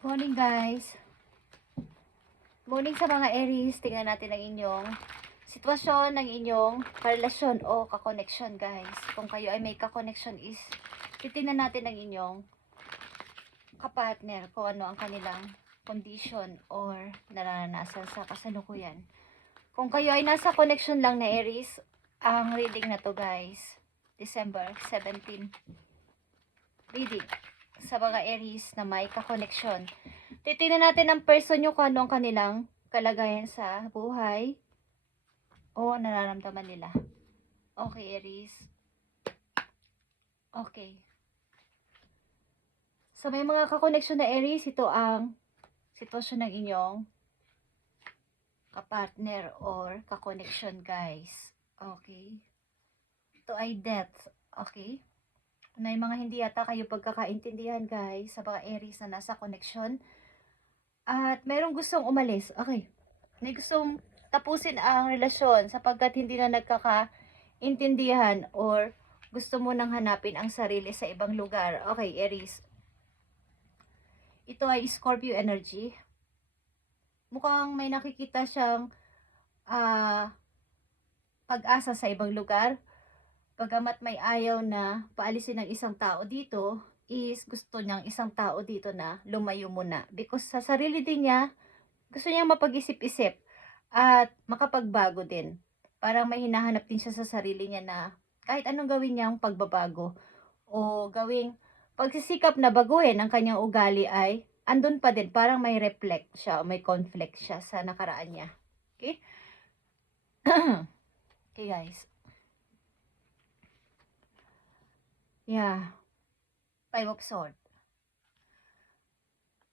Morning guys. Morning sa mga Aries. Tingnan natin ang inyong sitwasyon ng inyong karelasyon o kakoneksyon guys. Kung kayo ay may kakoneksyon is titingnan natin ang inyong kapartner kung ano ang kanilang condition or nararanasan sa kasalukuyan. Kung kayo ay nasa connection lang na Aries, ang reading na to guys, December 17 reading sa mga Aries na may kakoneksyon. Titingnan natin ang person nyo kung ano ang kanilang kalagayan sa buhay o nararamdaman nila. Okay, Aries. Okay. So, may mga kakoneksyon na Aries. Ito ang sitwasyon ng inyong kapartner or kakoneksyon, guys. Okay. Ito ay death. Okay. May mga hindi yata kayo pagkakaintindihan, guys, sa mga Aries na nasa koneksyon. At mayroong gustong umalis. Okay. May gustong tapusin ang relasyon sapagkat hindi na nagkakaintindihan or gusto mo nang hanapin ang sarili sa ibang lugar. Okay, Aries. Ito ay Scorpio energy. Mukhang may nakikita siyang pag-asa sa ibang lugar. Bagamat may ayaw na paalisin ng isang tao dito, is gusto niyang isang tao dito na lumayo muna. Because sa sarili din niya, gusto niyang mapag-isip-isip at makapagbago din. Parang may hinahanap din siya sa sarili niya na kahit anong gawin niyang pagbabago o gawing pagsisikap na baguhin ang kanyang ugali ay andun pa din. Parang may reflect siya o may conflict siya sa nakaraan niya. Okay? Okay guys. Yeah. Five of Swords.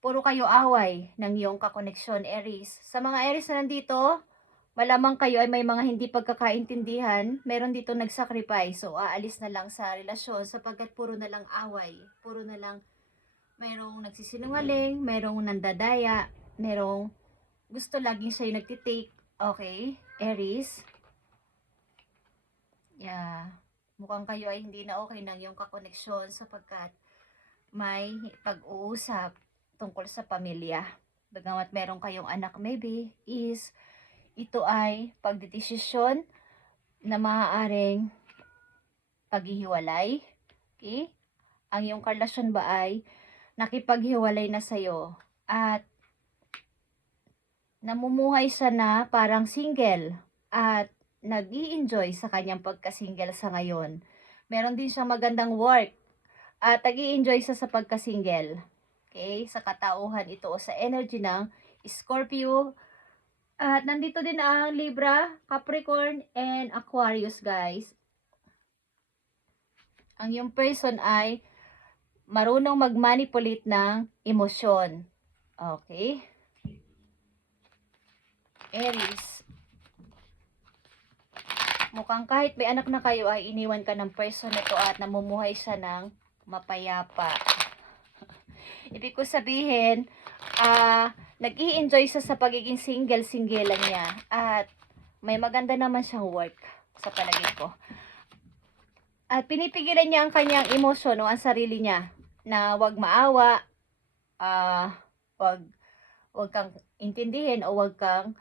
Puro kayo away ng iyong kakoneksyon, Aries. Sa mga Aries na nandito, malamang kayo ay may mga hindi pagkakaintindihan. Meron dito nag-sacrifice. So, aalis na lang sa relasyon sapagkat puro na lang away. Puro na lang mayroong nagsisinungaling, mayroong nandadaya, mayroong gusto laging sa'yo nagtitake. Okay, Aries. Yeah. Mukhang kayo ay hindi na okay ng iyong kakoneksyon sapagkat may pag-uusap tungkol sa pamilya. Bagamat meron kayong anak maybe, is ito ay pagdedesisyon na maaaring paghihiwalay. Okay? Ang iyong karelasyon ba ay nakipaghiwalay na sa'yo at namumuhay siya na parang single at nag-i-enjoy sa kanyang pagka-single sa ngayon. Meron din siyang magandang work at nag-i-enjoy siya sa pagka-single. Okay? Sa katauhan ito o sa energy ng Scorpio. At nandito din ang Libra, Capricorn, and Aquarius, guys. Ang yung person ay marunong mag-manipulate ng emosyon. Okay? Aries. Mukhang kahit may anak na kayo ay iniwan ka ng person nito at namumuhay siya ng mapayapa. Ibig ko sabihin, nag-i-enjoy siya sa pagiging single-singlean niya at may maganda naman siyang work sa palagay ko. At pinipigilan niya ang kanyang emosyon o ang sarili niya na wag maawa, wag kang intindihin o wag kang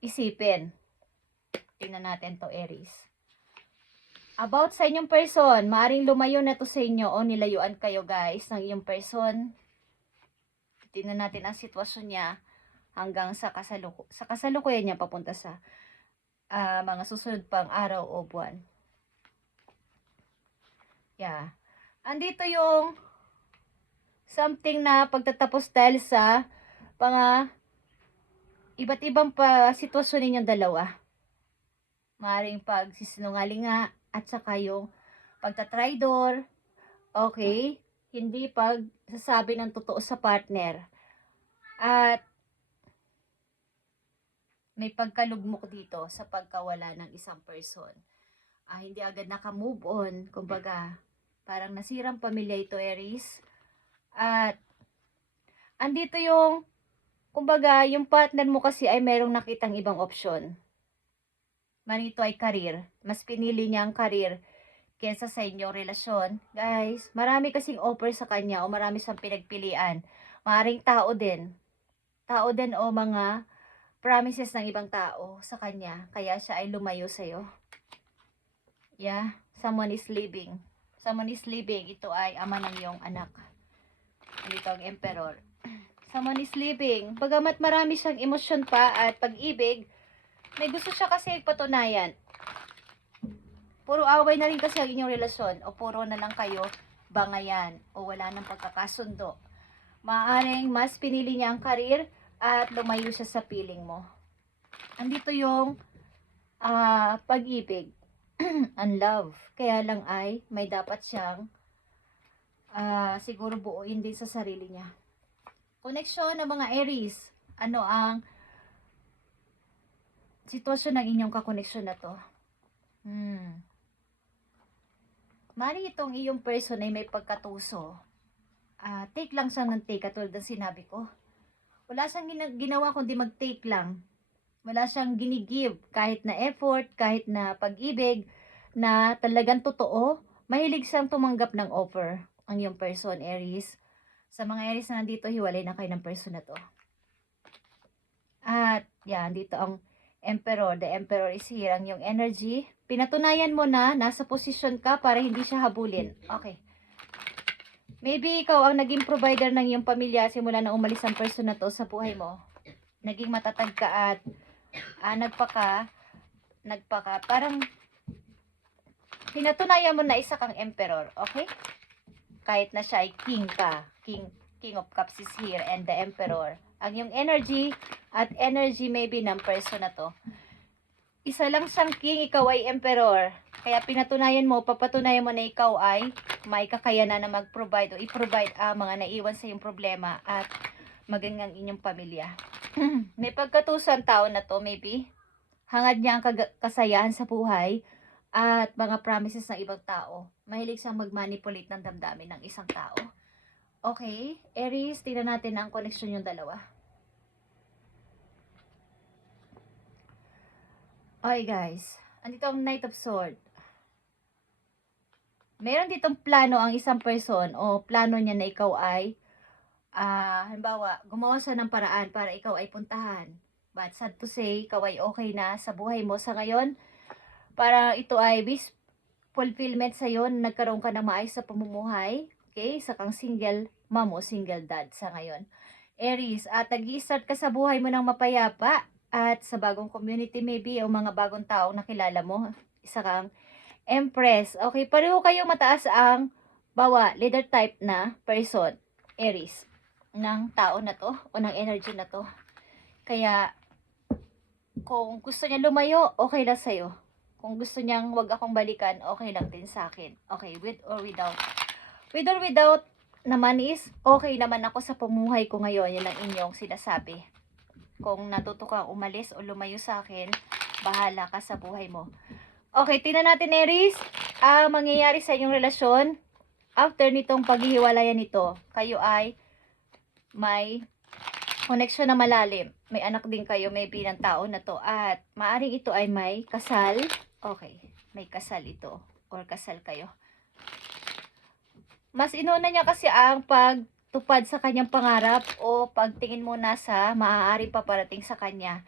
isipin. Tingnan natin to, Aries. About sa inyong person, maaring lumayo na to sa inyo o nilayuan kayo, guys, ng inyong person. Tingnan natin ang sitwasyon niya hanggang sa kasalukuyan niya papunta sa mga susunod pang araw o buwan. Yeah. Andito yung something na pagtatapos dahil sa mga iba't ibang sitwasyon ninyong dalawa. Maaring pagsisinungaling nga at saka yung pagtatraidor. Okay? Hindi pagsasabi ng totoo sa partner. At may pagkalugmok dito sa pagkawala ng isang person. Hindi agad naka-move on. Kumbaga, parang nasirang pamilya ito, Aries. At andito yung, kumbaga, yung partner mo kasi ay merong nakitang ibang option. Manito ay career. Mas pinili niya ang career kesa sa inyong relasyon. Guys, marami kasing offer sa kanya o marami siyang pinagpilian. Maaring tao din. Tao din o mga promises ng ibang tao sa kanya. Kaya siya ay lumayo sa'yo. Yeah, someone is leaving. Someone is leaving. Ito ay ama ng iyong anak. Dito ang emperor. Someone is leaving. Bagamat marami siyang emosyon pa at pag-ibig, may gusto siya kasi patunayan. Puro away na rin kasi ang inyong relasyon o puro na lang kayo bangayan o wala nang pagkakasundo. Maaaring mas pinili niya ang karir at lumayo siya sa piling mo. Andito yung pag-ibig and love. Kaya lang ay may dapat siyang siguro buuin din sa sarili niya. Koneksyon ng mga Aries. Ano ang sitwasyon ng inyong kakoneksyon na to? Mari itong iyong person ay may pagkatuso. Take lang siya ng take katulad ng sinabi ko. Wala siyang ginawa kundi mag-take lang. Wala siyang ginigive kahit na effort, kahit na pag-ibig, na talagang totoo. Mahilig siyang tumanggap ng offer ang iyong person, Aries. Sa mga Aries na nandito, hiwalay na kayo ng person na to. At yan, dito ang Emperor. The Emperor is here. Ang iyong energy. Pinatunayan mo na nasa posisyon ka para hindi siya habulin. Okay. Maybe ikaw ang naging provider ng iyong pamilya simula na umalis ang person na to sa buhay mo. Naging matatag ka at nagpaka, parang pinatunayan mo na isa kang emperor, okay? Kahit na siya ay king ka, king of cups is here and the emperor. Ang yung energy at energy maybe ng person na to. Isa lang siyang king, ikaw ay emperor. Kaya papatunayan mo na ikaw ay may kakayanan na mag-provide o i-provide ang mga naiwan sa iyong problema at maging ang inyong pamilya. May pagkatusan tao na to, maybe. Hangad niya ang kasayahan sa buhay at mga promises ng ibang tao. Mahilig siyang mag-manipulate ng damdamin ng isang tao. Okay, Aries, tingnan natin ang koneksyon yung dalawa. Okay guys, andito ang Knight of Swords. Meron ditong plano ang isang person o plano niya na ikaw ay halimbawa, gumawa siya ng paraan para ikaw ay puntahan. But sad to say, ikaw ay okay na sa buhay mo sa ngayon. Para ito ay wish fulfillment sa iyo, nagkaroon ka ng maayos sa pamumuhay. Okay? Sa kang single mom o single dad sa ngayon. Aries, at nag-i-start ka sa buhay mo ng mapayapa at sa bagong community maybe o mga bagong taong nakilala mo. Isa kang Empress. Okay, pareho kayo mataas ang leader type na person. Aries. Ng tao na to o ng energy na to. Kaya kung gusto niya lumayo, okay lang sa'yo. Kung gusto niyang wag akong balikan, okay lang din sa akin. Okay, with or without. With or without naman is, okay naman ako sa pamumuhay ko ngayon. Yan ang inyong sinasabi. Kung natuto kang umalis o lumayo sa akin, bahala ka sa buhay mo. Okay, tingnan natin, Aries. Mangyayari sa inyong relasyon after nitong paghihiwalayan nito. Kayo ay may connection na malalim. May anak din kayo, maybe ng tao na to. At maaring ito ay may kasal. Okay, may kasal ito. Or kasal kayo. Mas inuna niya kasi ang pagtupad sa kanyang pangarap o pagtingin muna sa maaari paparating sa kanya.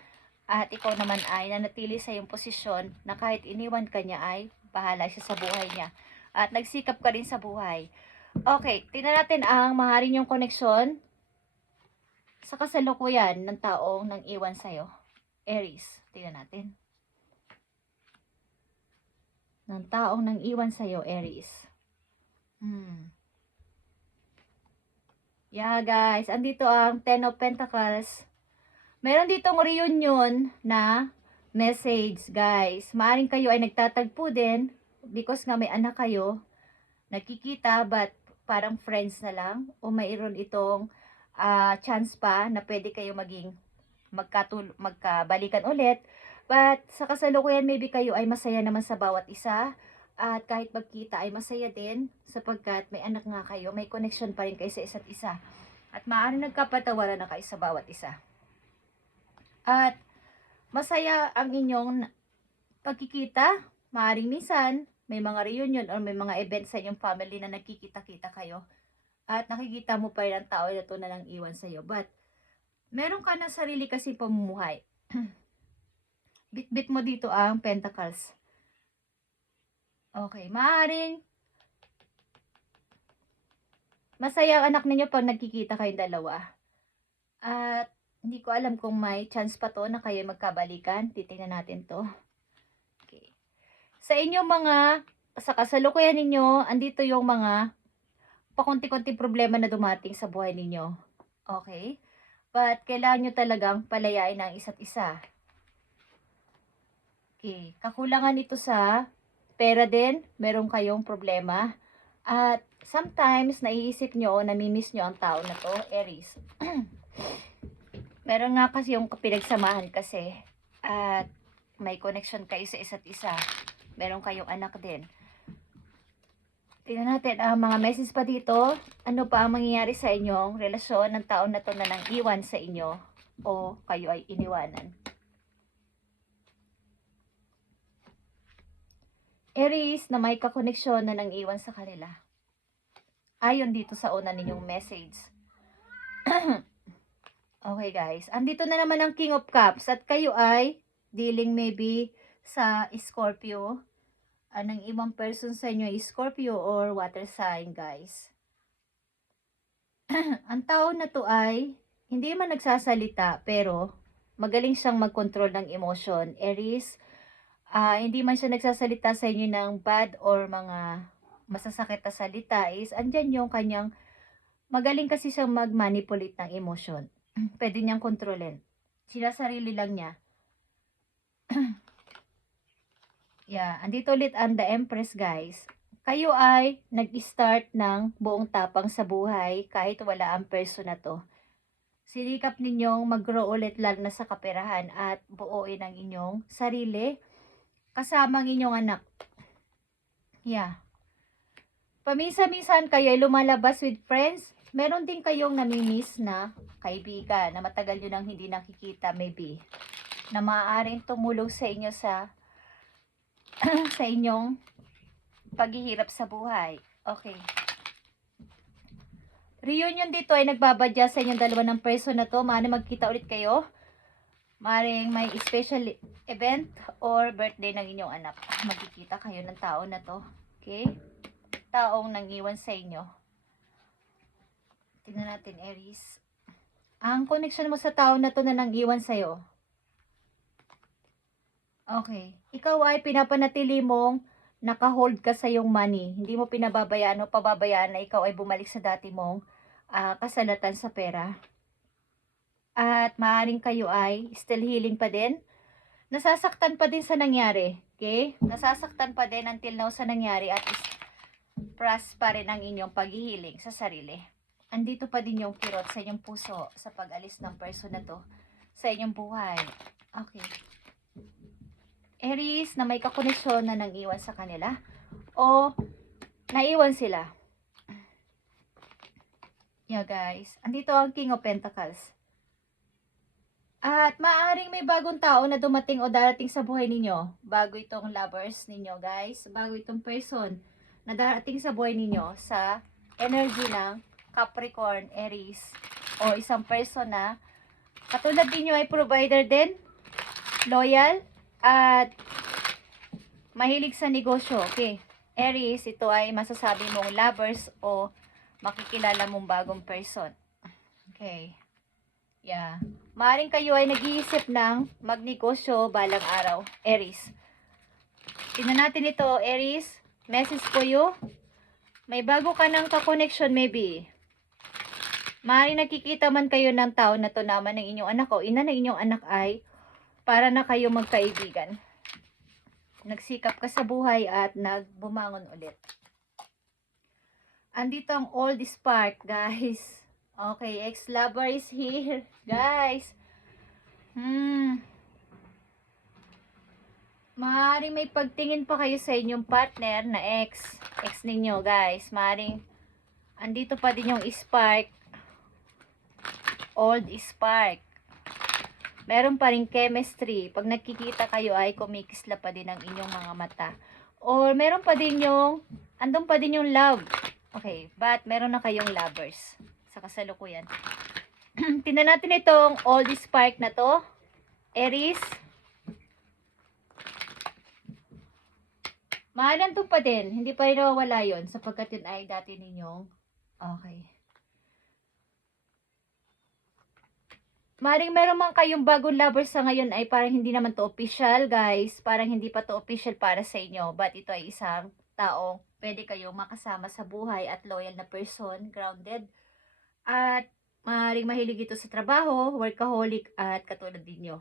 At ikaw naman ay nanatili sa iyong posisyon na kahit iniwan ka niya ay bahala siya sa buhay niya. At nagsikap ka rin sa buhay. Okay, tingnan natin ang maaaring niyong koneksyon sa kasalukuyan ng taong nang iwan sa'yo. Aries, tingnan natin. Ng taong nang iwan sa'yo, Aries. Yeah, guys. Andito ang Ten of Pentacles. Meron ditong reunion na message, guys. Maaring kayo ay nagtatagpo din because nga may anak kayo. Nagkikita but parang friends na lang. O mayroon itong chance pa na pwede kayo maging magkabalikan ulit. But sa kasalukuyan maybe kayo ay masaya naman sa bawat isa. At kahit magkita ay masaya din sapagkat may anak nga kayo, may connection pa rin kayo sa isa't isa. At maaaring nagkapatawaran na kayo sa bawat isa. At masaya ang inyong pagkikita. Maaaring minsan may mga reunion or may mga events sa inyong family na nagkikita-kita kayo. At nakikita mo pa rin ang tao na to na nang iwan sa'yo. But, meron ka ng sarili kasi pamumuhay. Bit-bit mo dito ang pentacles. Okay, maaaring masaya ang anak ninyo pag nagkikita kayong dalawa. At hindi ko alam kung may chance pa to na kayo magkabalikan. Titingnan natin to. Okay. Sa inyong sa kasalukuyan ninyo, andito yung mga pakunti-kunting problema na dumating sa buhay ninyo. Okay? But kailangan nyo talagang palayain ang isa't isa. Okay. Kakulangan ito sa pera din. Meron kayong problema. At sometimes, naiisip nyo o namimiss nyo ang tao na to, Aries. Meron nga kasi yung pinagsamahan kasi. At may connection kayo sa isa't isa. Meron kayong anak din. Tingnan natin ang mga message pa dito. Ano pa ang mangyayari sa inyong relasyon ng tao na to na nang iwan sa inyo o kayo ay iniwanan. Aries na may kakoneksyon na nang iwan sa kanila. Ayon dito sa una ninyong message. Okay guys. Andito na naman ang King of Cups at kayo ay dealing maybe sa Scorpio. Ang ibang person sa inyo ay Scorpio or water sign, guys. Ang tao na to ay hindi man nagsasalita pero magaling siyang mag-control ng emotion. Aries, hindi man siya nagsasalita sa inyo ng bad or mga masasakit na salita is andyan yung kanyang magaling kasi siyang mag-manipulate ng emotion. Pwede niyang kontrolin. Sila sarili lang niya. Yeah, andito ulit ang The Empress, guys. Kayo ay nag-start ng buong tapang sa buhay kahit wala ang person na to. Sinikap ninyong mag-grow ulit lalo na sa kaperahan at buuin ang inyong sarili kasama ang inyong anak. Yeah. Paminsan-minsan kayo ay lumalabas with friends. Meron din kayong namimiss na kaibigan na matagal nyo nang hindi nakikita maybe. Na maaaring tumulong sa inyo sa inyong paghihirap sa buhay. Okay. Reunion dito ay nagbabadya sa inyong dalawa ng person na to. Maaaring magkita ulit kayo. Maaaring may special event or birthday ng inyong anak. Magkikita kayo ng tao na to. Okay? Taong nangiwan sa inyo. Tingnan natin, Aries. Ang connection mo sa tao na to na nangiwan sa'yo. Okay. Ikaw ay pinapanatili mong naka-hold ka sa iyong money. Hindi mo pinababayaan o pababayaan na ikaw ay bumalik sa dati mong kasalatan sa pera. At maaaring kayo ay still healing pa din. Nasasaktan pa din sa nangyari. Okay? Nasasaktan pa din until now sa nangyari at pras pa rin ang inyong paghihiling sa sarili. Andito pa din yung kirot sa inyong puso sa pag-alis ng person na to sa inyong buhay. Okay. Aries na may kakoneksyon na nang-iwan sa kanila o naiwan sila. Yeah guys, andito ang King of Pentacles. At maaaring may bagong tao na dumating o darating sa buhay ninyo. Bago itong lovers ninyo guys, bago itong person na darating sa buhay ninyo sa energy ng Capricorn, Aries o isang person na katulad ninyo ay provider din, loyal, at mahilig sa negosyo. Okay. Aries, ito ay masasabi mong lovers o makikilala mong bagong person. Okay. Yeah. Maaring kayo ay nag-iisip ng magnegosyo balang araw. Aries. Tingnan natin ito, Aries. Message for you. May bago ka ng ka-connection maybe. Maaring nakikita man kayo ng tao na to naman ng inyong anak o ina ng inyong anak ay para na kayo magkaibigan. Nagsikap ka sa buhay at nagbumangon ulit. Andito ang old spark, guys. Okay, ex-lover is here, guys. Maaaring may pagtingin pa kayo sa inyong partner na ex ninyo, guys. Maaaring andito pa din yung spark. Old spark. Meron pa rin chemistry. Pag nagkikita kayo ay kumikisla pa din ang inyong mga mata. Or meron pa din yung, andun pa din yung love. Okay, but meron na kayong lovers sa kasalukuyan. Tingnan natin itong old spark na to. Aries. Mahalan to pa din. Hindi pa rin nawawala yun sapagkat yun ay dati ninyong okay. Maring meron man kayong bagong lovers sa ngayon ay parang hindi naman to official, guys. Parang hindi pa to official para sa inyo. But ito ay isang taong pwede kayong makasama sa buhay at loyal na person, grounded. At maring mahilig ito sa trabaho, workaholic at katulad ninyo.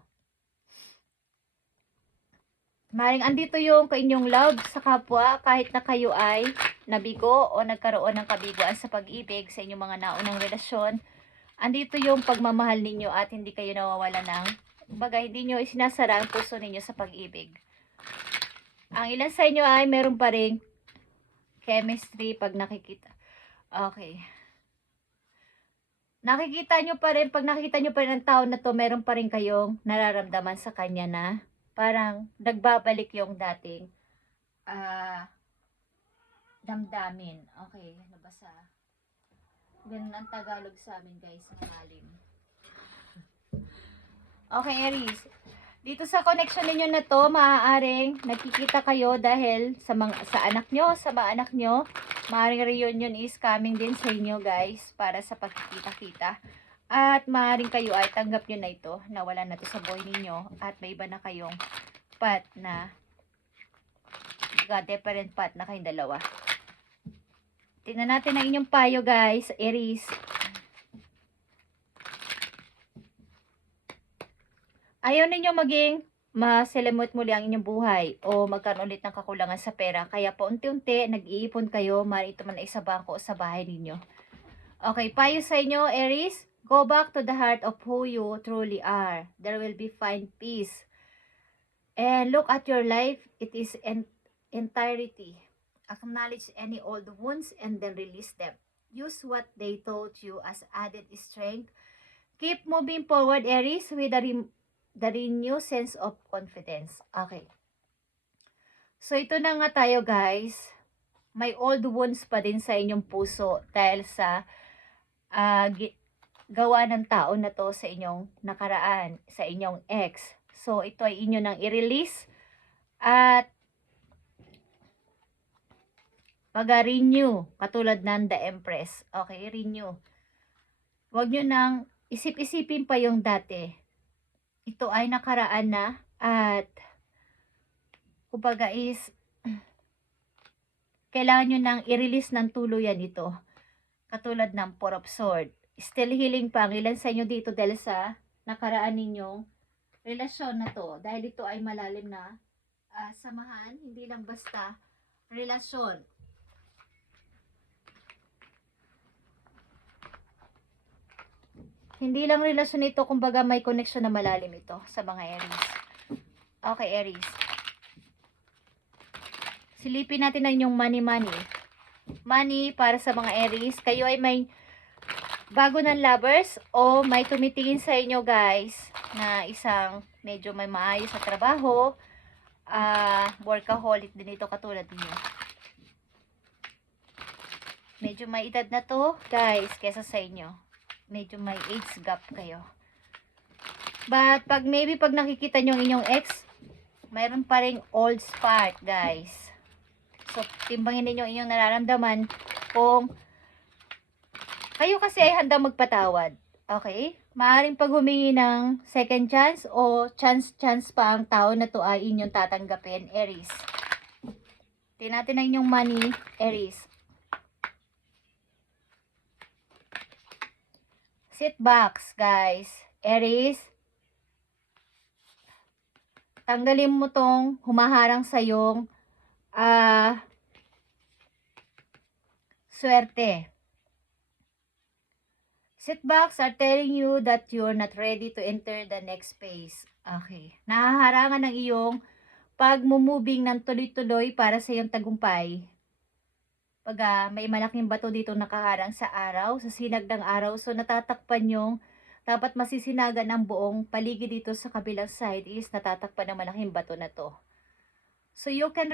Maring andito yung kainyong love sa kapwa kahit na kayo ay nabigo o nagkaroon ng kabiguan sa pag-ibig sa inyong mga naunang relasyon. Andito yung pagmamahal ninyo at hindi kayo nawawala ng bagay, hindi nyo isinasara ang puso ninyo sa pag-ibig. Ang ilan sa inyo ay meron pa ring chemistry pag nakikita. Okay. Nakikita nyo pa rin, pag nakikita nyo pa rin ang tao na to, meron pa rin kayong nararamdaman sa kanya na parang nagbabalik yung dating damdamin. Okay, nabasa. Ganun ang Tagalog sa amin, guys, ang lalim. Okay, Aries. Dito sa connection ninyo na to, maaaring nagkikita kayo dahil sa anak nyo, sa mga anak nyo. Maaaring reunion is coming din sa inyo, guys, para sa pagkikita-kita. At maaaring kayo ay tanggap nyo na ito, na wala na to sa buhay ninyo. At may iba na kayong path na different path na kayong dalawa. Tingnan natin ang inyong payo, guys, Aries. Ayaw ninyo maging maselimot muli ang inyong buhay o magkaroon ulit ng kakulangan sa pera. Kaya paunti-unti, nag-iipon kayo, mali ito man ay sa bangko o sa bahay ninyo. Okay, payo sa inyo, Aries. Go back to the heart of who you truly are. There will be find peace. And look at your life. It is entirety. Acknowledge any old wounds and then release them. Use what they taught you as added strength. Keep moving forward, Aries, with the renewed sense of confidence. Okay. So, ito na nga tayo, guys. May old wounds pa din sa inyong puso dahil sa gawa ng tao na to sa inyong nakaraan, sa inyong ex. So, ito ay inyo nang i-release at pag-renew, katulad ng The Empress. Okay, renew. Huwag nyo nang isip-isipin pa yung dati. Ito ay nakaraan na at kumbaga is kailangan nyo nang i-release ng tuluyan ito. Katulad ng Four of Swords. Still healing pa ang ilan sa inyo dito dahil sa nakaraan ninyong relasyon na to. Dahil ito ay malalim na samahan, hindi lang basta relasyon. Hindi lang relasyon ito, kumbaga may connection na malalim ito sa mga Aries. Okay, Aries. Silipin natin ang inyong money. Money para sa mga Aries. Kayo ay may bago ng lovers o may tumitingin sa inyo, guys, na isang medyo may maayos sa trabaho. Workaholic din ito katulad niyo. Medyo may edad na to, guys, kesa sa inyo. Medyo may age gap kayo. But maybe pag nakikita nyo ang inyong ex, mayroon pa ring old spark, guys. So, timbangin ninyo inyong nararamdaman kung kayo kasi ay handang magpatawad. Okay? Maaaring pag humingi ng second chance o chance pa ang tao na to ay inyong tatanggapin, Aries. Tingnan natin ang inyong money, Aries. Setbacks, guys. Aries. Tanggalin mo tong humaharang sa yung swerte. Setbacks are telling you that you're not ready to enter the next phase. Okay. Nahaharangan ng iyong pag-moving ng tuloy-tuloy para sa iyong tagumpay. Pag may malaking bato dito nakaharang sa araw, sa sinag ng araw, so natatakpan yung dapat masisinagan ang buong paligid dito sa kabilang side is natatakpan ng malaking bato na to. So you can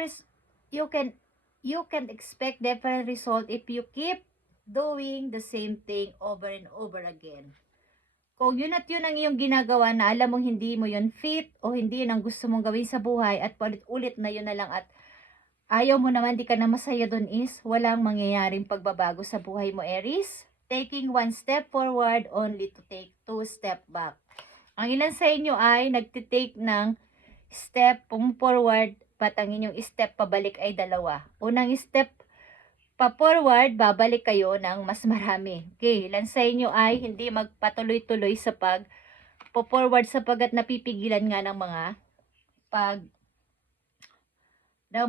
you can expect different result if you keep doing the same thing over and over again. Kung yun at yun ang iyong ginagawa na alam mong hindi mo yun fit o hindi yun ang gusto mong gawin sa buhay at paulit-ulit na yun na lang at ayaw mo naman, di ka na masaya dun, is walang mangyayaring pagbabago sa buhay mo, Aries. Taking one step forward only to take two step back. Ang ilan sa inyo ay nagtitake ng step forward, but ang inyong step pabalik ay dalawa. Unang step pa forward, babalik kayo ng mas marami. Okay, ilan sa inyo ay hindi magpatuloy-tuloy sa forward sapagkat napipigilan nga ng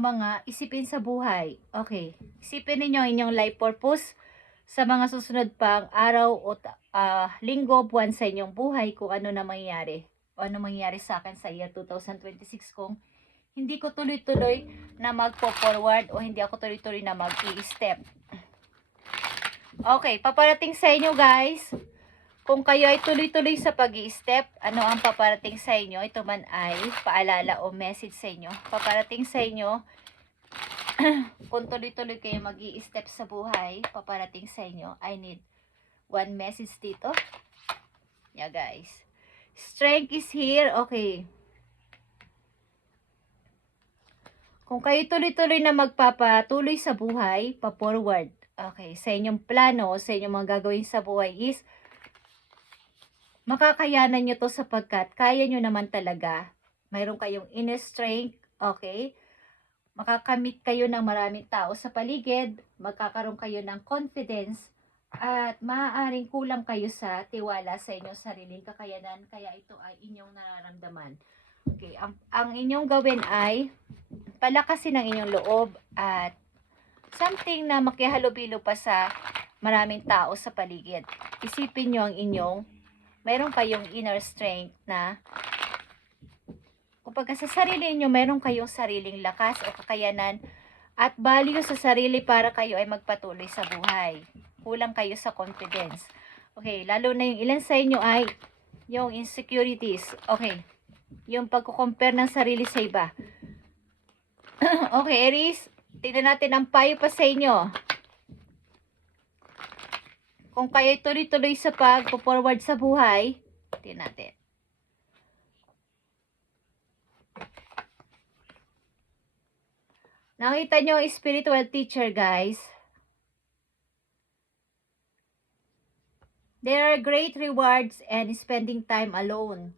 mga isipin sa buhay. Okay, isipin ninyo inyong life purpose sa mga susunod pang araw o linggo, buwan sa inyong buhay, kung ano na mangyayari. O ano mangyayari sa akin sa year 2026 kung hindi ko tuloy-tuloy na magpo-forward o hindi ako tuloy-tuloy na mag-i-step. Okay, paparating sa inyo, guys. Kung kayo ay tuloy-tuloy sa pag-i-step, ano ang paparating sa inyo? Ito man ay paalala o message sa inyo. Paparating sa inyo, kung tuloy-tuloy kayo mag-i-step sa buhay, paparating sa inyo, I need one message dito. Yeah, guys. Strength is here. Okay. Kung kayo tuloy-tuloy na magpapatuloy sa buhay, pa-forward. Okay, sa inyong plano, sa inyong mga gagawin sa buhay is, makakayanan nyo to sapagkat kaya nyo naman talaga. Mayroon kayong inner strength, okay? Makakamit kayo ng maraming tao sa paligid, magkakaroon kayo ng confidence, at maaaring kulang kayo sa tiwala sa inyong sariling kakayanan, kaya ito ay inyong nararamdaman. Okay, ang inyong gawin ay palakasin ang inyong loob at something na makihalubilo pa sa maraming tao sa paligid. Isipin nyo ang mayroon kayong inner strength na kapag sa sarili nyo, meron kayong sariling lakas o kakayanan at value sa sarili para kayo ay magpatuloy sa buhay. Kulang kayo sa confidence. Okay, lalo na yung ilan sa inyo ay yung insecurities. Okay, yung pagko-compare ng sarili sa iba. Okay, Aries, tingnan natin ang payo pa sa inyo. Kung kayo tuloy-tuloy sa pag-forward sa buhay, tingnan natin. Nakita nyo ang spiritual teacher, guys. There are great rewards and spending time alone.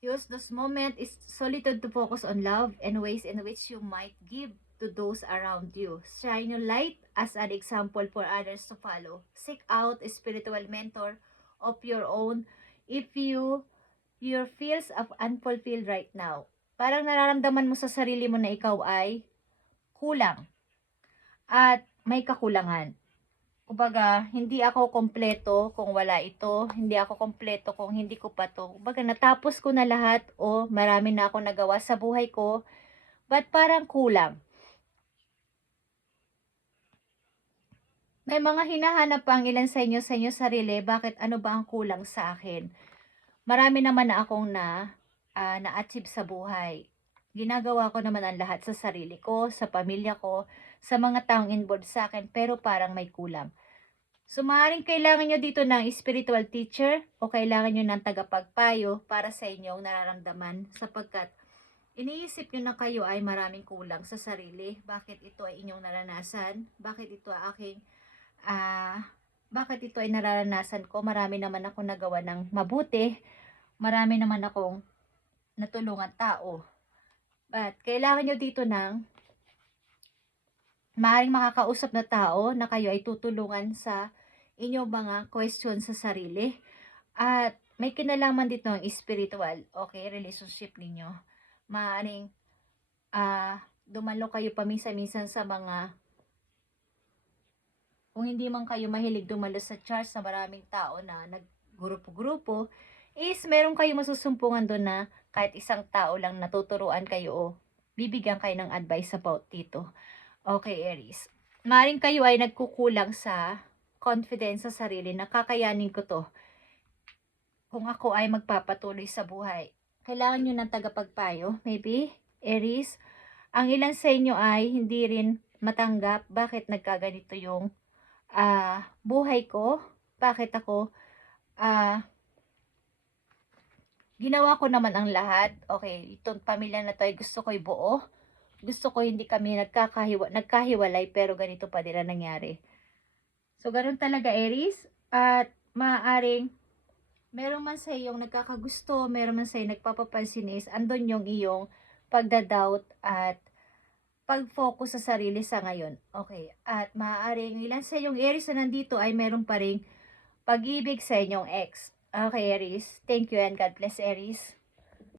Use this moment is solitude to focus on love and ways in which you might give to those around you. Shine your light as an example for others to follow. Seek out a spiritual mentor of your own if your feels of unfulfilled right now. Parang nararamdaman mo sa sarili mo na ikaw ay kulang at may kakulangan. Kumbaga, hindi ako kompleto kung wala ito, hindi ako kompleto kung hindi ko pa to. Kumbaga, natapos ko na lahat o marami na ako nagawa sa buhay ko, but parang kulang. May mga hinahanap pa ang ilan sa inyo sarili, bakit ano ba ang kulang sa akin? Marami naman na akong na-achieve sa buhay. Ginagawa ko naman ang lahat sa sarili ko, sa pamilya ko, sa mga taong involved sa akin, pero parang may kulang. So, maaaring kailangan nyo dito ng spiritual teacher o kailangan nyo ng tagapagpayo para sa inyong nararamdaman sapagkat iniisip nyo na kayo ay maraming kulang sa sarili. Bakit ito ay inyong naranasan? Bakit ito ay nararanasan ko? Marami naman ako nagawa ng mabuti. Marami naman akong natulungan tao. But kailangan nyo dito ng maaaring makakausap na tao na kayo ay tutulungan sa inyong mga question sa sarili. At may kinalaman dito ang spiritual, okay, relationship ninyo. Maaaring dumalo kayo paminsan-minsan sa mga, kung hindi man kayo mahilig dumalo sa church sa maraming tao na naggrupo-grupo, is meron kayo masusumpungan doon na kahit isang tao lang natuturuan kayo o bibigyan kayo ng advice about dito. Okay, Aries. Maaaring kayo ay nagkukulang sa confidence sa sarili na kakayanin ko to kung ako ay magpapatuloy sa buhay. Kailangan nyo ng tagapagpayo, maybe, Aries. Ang ilan sa inyo ay hindi rin matanggap bakit nagkaganito yung buhay ko, bakit ako ginawa ko naman ang lahat. Okay, itong pamilya na 'to ay gusto ko'y buo. Gusto ko hindi kami nagkahiwalay pero ganito pa din ang nangyari. So, gano'n talaga, Aries. At maaaring meron man sa iyong nagkakagusto, meron man sa iyong nagpapapansin is andun yung iyong pagda-doubt at pag-focus sa sarili sa ngayon. Okay. At maaaring ilan sa iyong Aries na nandito ay meron pa ring pag-ibig sa inyong ex. Okay, Aries. Thank you and God bless, Aries.